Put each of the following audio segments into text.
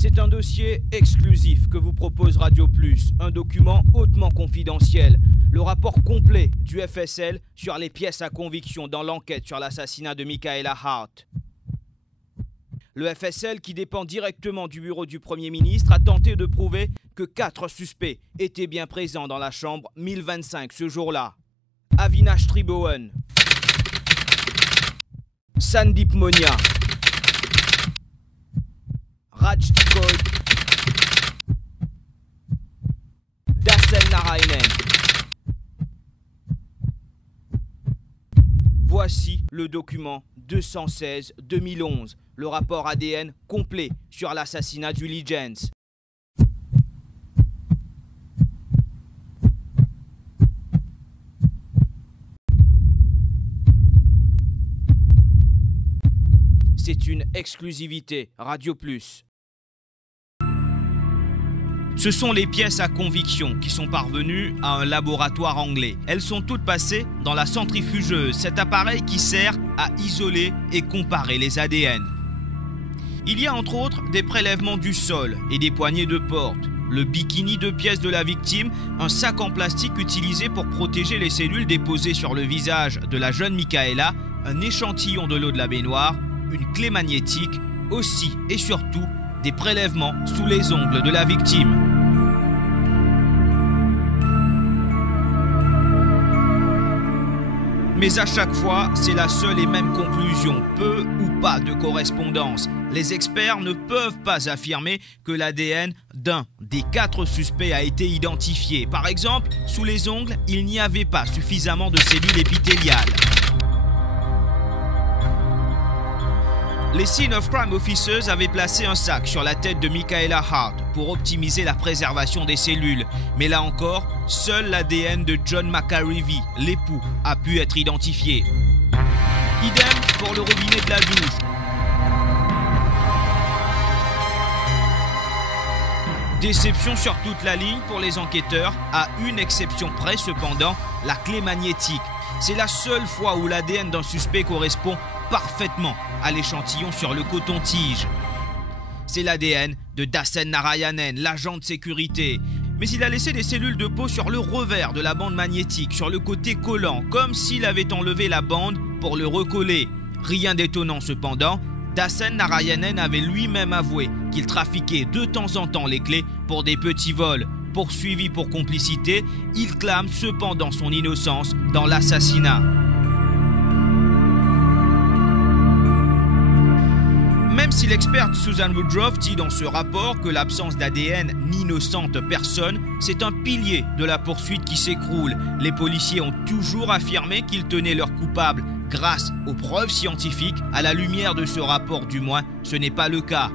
C'est un dossier exclusif que vous propose Radio Plus, un document hautement confidentiel. Le rapport complet du FSL sur les pièces à conviction dans l'enquête sur l'assassinat de Michaela Hart. Le FSL, qui dépend directement du bureau du Premier ministre, a tenté de prouver que 4 suspects étaient bien présents dans la chambre 1025 ce jour-là. Avinash Tribhuwan, Sandeep Monia, Raj Tikhoy, Dasen Narayanan. Voici le document 216-2011, le rapport ADN complet sur l'assassinat du Lee Jens. C'est une exclusivité Radio Plus. Ce sont les pièces à conviction qui sont parvenues à un laboratoire anglais. Elles sont toutes passées dans la centrifugeuse, cet appareil qui sert à isoler et comparer les ADN. Il y a entre autres des prélèvements du sol et des poignées de porte, le bikini de pièces de la victime, un sac en plastique utilisé pour protéger les cellules déposées sur le visage de la jeune Michaela, un échantillon de l'eau de la baignoire, une clé magnétique, aussi et surtout des prélèvements sous les ongles de la victime. Mais à chaque fois, c'est la seule et même conclusion, peu ou pas de correspondance. Les experts ne peuvent pas affirmer que l'ADN d'un des 4 suspects a été identifié. Par exemple, sous les ongles, il n'y avait pas suffisamment de cellules épithéliales. Les Scene of Crime Officers avaient placé un sac sur la tête de Michaela Hart pour optimiser la préservation des cellules. Mais là encore, seul l'ADN de John McAreavey, l'époux, a pu être identifié. Idem pour le robinet de la douche. Déception sur toute la ligne pour les enquêteurs, à une exception près cependant, la clé magnétique. C'est la seule fois où l'ADN d'un suspect correspond parfaitement à l'échantillon sur le coton-tige. C'est l'ADN de Dasen Narayanan, l'agent de sécurité. Mais il a laissé des cellules de peau sur le revers de la bande magnétique, sur le côté collant, comme s'il avait enlevé la bande pour le recoller. Rien d'étonnant cependant, Dasen Narayanan avait lui-même avoué qu'il trafiquait de temps en temps les clés pour des petits vols. Poursuivi pour complicité, il clame cependant son innocence dans l'assassinat. Même si l'experte Susan Woodruff dit dans ce rapport que l'absence d'ADN n'innocente personne, c'est un pilier de la poursuite qui s'écroule. Les policiers ont toujours affirmé qu'ils tenaient leur coupable grâce aux preuves scientifiques. À la lumière de ce rapport du moins, ce n'est pas le cas.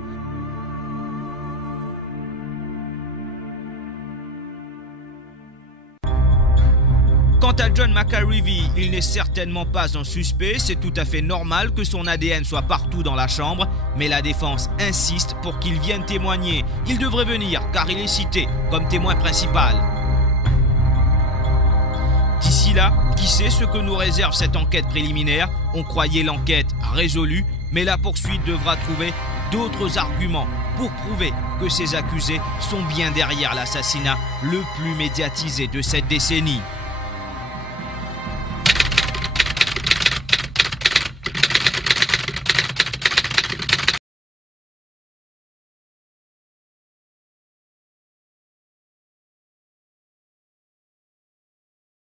Quant à John McAreavey, il n'est certainement pas un suspect, c'est tout à fait normal que son ADN soit partout dans la chambre, mais la défense insiste pour qu'il vienne témoigner. Il devrait venir car il est cité comme témoin principal. D'ici là, qui sait ce que nous réserve cette enquête préliminaire? On croyait l'enquête résolue, mais la poursuite devra trouver d'autres arguments pour prouver que ces accusés sont bien derrière l'assassinat le plus médiatisé de cette décennie.